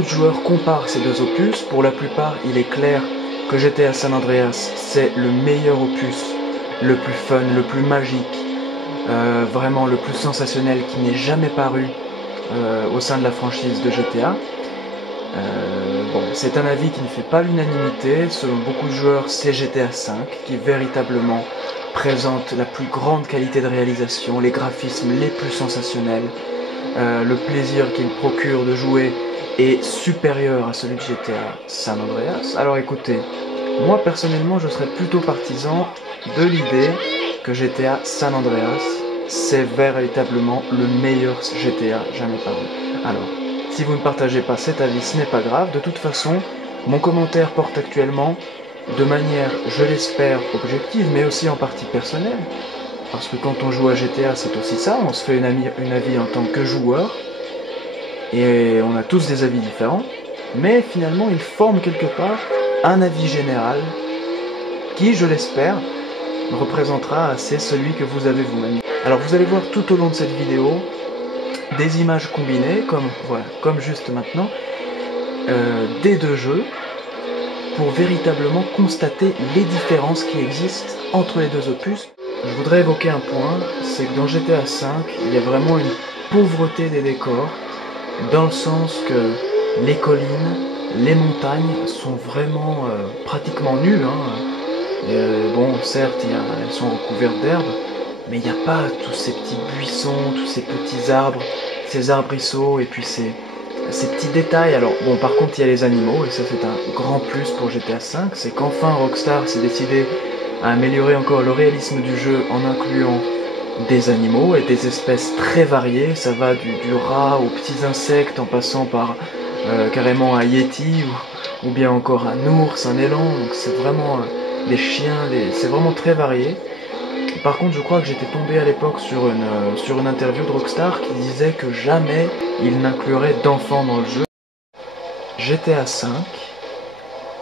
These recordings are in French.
beaucoup de joueurs comparent ces deux opus. Pour la plupart, il est clair que GTA San Andreas, c'est le meilleur opus, le plus fun, le plus magique, vraiment le plus sensationnel qui n'ait jamais paru au sein de la franchise de GTA. Bon, c'est un avis qui ne fait pas l'unanimité. Selon beaucoup de joueurs, c'est GTA V qui véritablement présente la plus grande qualité de réalisation, les graphismes les plus sensationnels. Le plaisir qu'il procure de jouer est supérieur à celui de GTA San Andreas. Alors écoutez, moi personnellement je serais plutôt partisan de l'idée que GTA San Andreas c'est véritablement le meilleur GTA jamais paru. Alors, si vous ne partagez pas cet avis, ce n'est pas grave. De toute façon, mon commentaire porte actuellement de manière, je l'espère, objective, mais aussi en partie personnelle. Parce que quand on joue à GTA, c'est aussi ça, on se fait une avis en tant que joueur, et on a tous des avis différents, mais finalement, ils forment quelque part un avis général qui, je l'espère, représentera assez celui que vous avez vous-même. Alors vous allez voir tout au long de cette vidéo des images combinées, comme juste maintenant, des deux jeux, pour véritablement constater les différences qui existent entre les deux opus. Je voudrais évoquer un point, c'est que dans GTA V, il y a vraiment une pauvreté des décors, dans le sens que les collines, les montagnes sont vraiment pratiquement nulles. Bon, certes, elles sont recouvertes d'herbe, mais il n'y a pas tous ces petits buissons, tous ces petits arbres, ces arbrisseaux, et puis ces petits détails. Alors, bon, par contre, il y a les animaux, et ça, c'est un grand plus pour GTA V, c'est qu'enfin Rockstar s'est décidé à améliorer encore le réalisme du jeu en incluant des animaux et des espèces très variées. Ça va du rat aux petits insectes, en passant par carrément un yeti, ou bien encore un ours, un élan, donc c'est vraiment des chiens, c'est vraiment très varié. Par contre, je crois que j'étais tombé à l'époque sur une interview de Rockstar qui disait que jamais il n'inclurait d'enfants dans le jeu. GTA V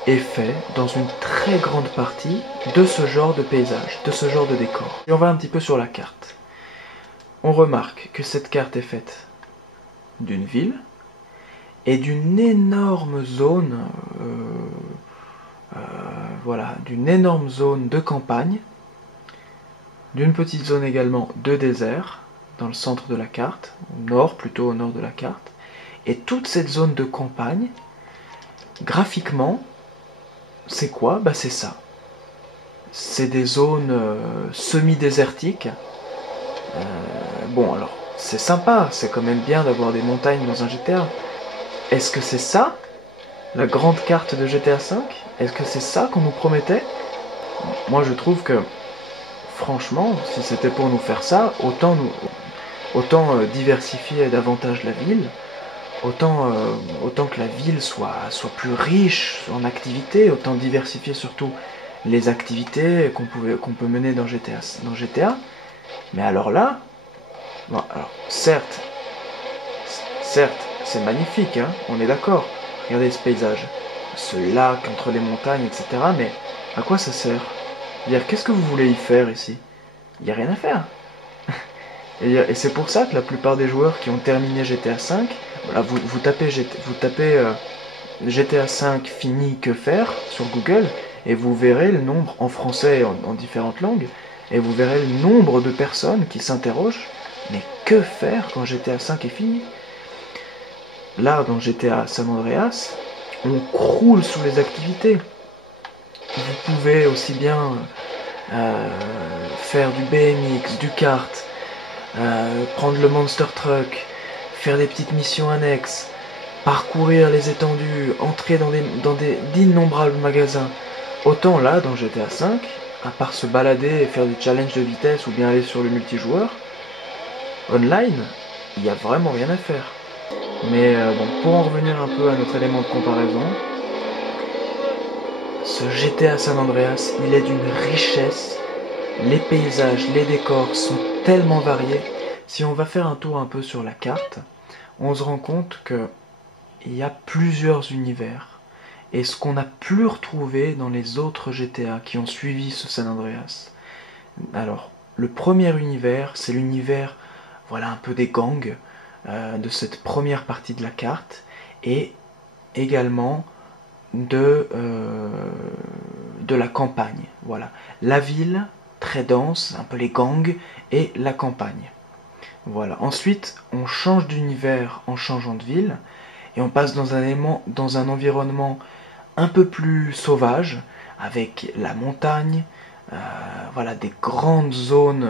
est fait dans une très grande partie de ce genre de paysage, de ce genre de décor. Et on va un petit peu sur la carte. On remarque que cette carte est faite d'une ville et d'une énorme zone, voilà, d'une énorme zone de campagne, d'une petite zone également de désert, dans le centre de la carte, au nord, plutôt au nord de la carte. Et toute cette zone de campagne, graphiquement, c'est quoi? Bah c'est ça. C'est des zones semi-désertiques. Bon alors, c'est sympa, c'est quand même bien d'avoir des montagnes dans un GTA. Est-ce que c'est ça, la grande carte de GTA V? Est-ce que c'est ça qu'on nous promettait? Moi je trouve que, franchement, si c'était pour nous faire ça, autant diversifier davantage la ville, autant que la ville soit plus riche en activités, autant diversifier surtout les activités qu'on peut mener dans GTA. Mais alors là, bon, alors certes, c'est magnifique, hein, on est d'accord. Regardez ce paysage, ce lac entre les montagnes, etc. Mais à quoi ça sert? Dire, qu'est-ce que vous voulez y faire ici? Il n'y a rien à faire. Et c'est pour ça que la plupart des joueurs qui ont terminé GTA V, voilà, vous tapez GTA V fini que faire sur Google, et vous verrez le nombre, en français et en différentes langues, et vous verrez le nombre de personnes qui s'interrogent, mais que faire quand GTA V est fini? Là, dans GTA San Andreas, on croule sous les activités. Vous pouvez aussi bien faire du BMX, du kart, prendre le Monster Truck, faire des petites missions annexes, parcourir les étendues, entrer dans d'innombrables magasins. Autant là, dans GTA V, à part se balader et faire des challenges de vitesse ou bien aller sur le multijoueur, online, il n'y a vraiment rien à faire. Mais bon, pour en revenir un peu à notre élément de comparaison, ce GTA San Andreas, il est d'une richesse. Les paysages, les décors sont tellement variés. Si on va faire un tour un peu sur la carte, on se rend compte qu'il y a plusieurs univers. Et ce qu'on n'a plus retrouvé dans les autres GTA qui ont suivi ce San Andreas. Alors, le premier univers, c'est l'univers, voilà, un peu des gangs de cette première partie de la carte. Et également de la campagne. Voilà. La ville, très dense, un peu les gangs, et la campagne. Voilà. Ensuite, on change d'univers en changeant de ville, et on passe dans un environnement un peu plus sauvage, avec la montagne, voilà, des grandes zones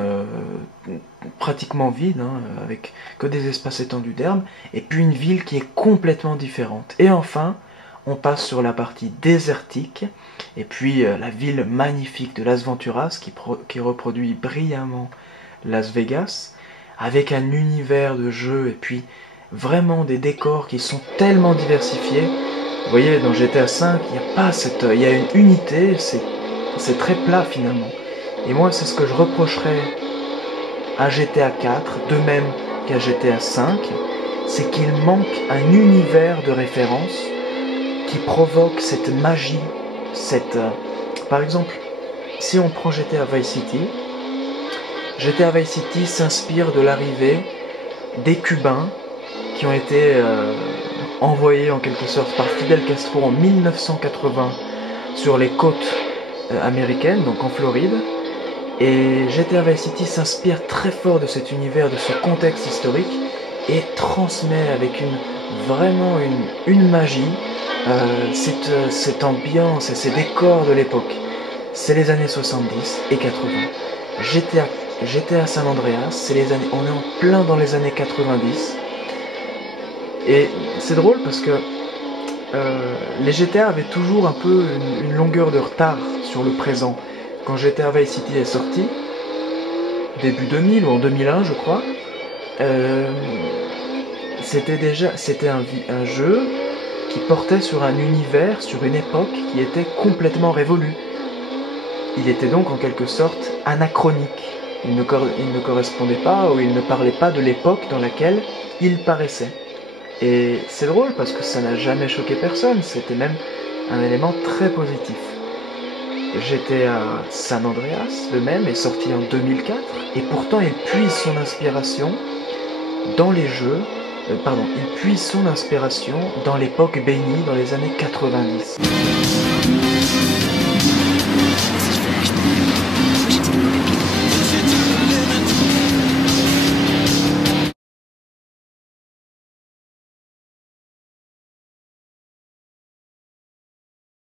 pratiquement vides, hein, avec que des espaces étendus d'herbe, et puis une ville qui est complètement différente. Et enfin, on passe sur la partie désertique, et puis la ville magnifique de Las Venturas, qui reproduit brillamment Las Vegas, avec un univers de jeu, et puis vraiment des décors qui sont tellement diversifiés. Vous voyez, dans GTA V, il y a une unité, c'est très plat finalement. Et moi, c'est ce que je reprocherais à GTA 4, de même qu'à GTA 5, c'est qu'il manque un univers de référence qui provoque cette magie, par exemple, si on prend GTA Vice City s'inspire de l'arrivée des Cubains qui ont été envoyés en quelque sorte par Fidel Castro en 1980 sur les côtes américaines, donc en Floride. Et GTA Vice City s'inspire très fort de cet univers, de ce contexte historique, et transmet avec vraiment une magie cette ambiance et ces décors de l'époque. C'est les années 70 et 80. GTA San Andreas, on est en plein dans les années 90. Et c'est drôle parce que les GTA avaient toujours un peu une longueur de retard sur le présent. Quand GTA Vice City est sorti, début 2000 ou en 2001 je crois, c'était un jeu qui portait sur un univers, sur une époque qui était complètement révolue. Il était donc en quelque sorte anachronique. Il ne correspondait pas ou il ne parlait pas de l'époque dans laquelle il paraissait. Et c'est drôle parce que ça n'a jamais choqué personne, c'était même un élément très positif. GTA San Andreas, le même, est sorti en 2004, et pourtant il puise son inspiration dans les jeux, il puise son inspiration dans l'époque bénie, dans les années 90.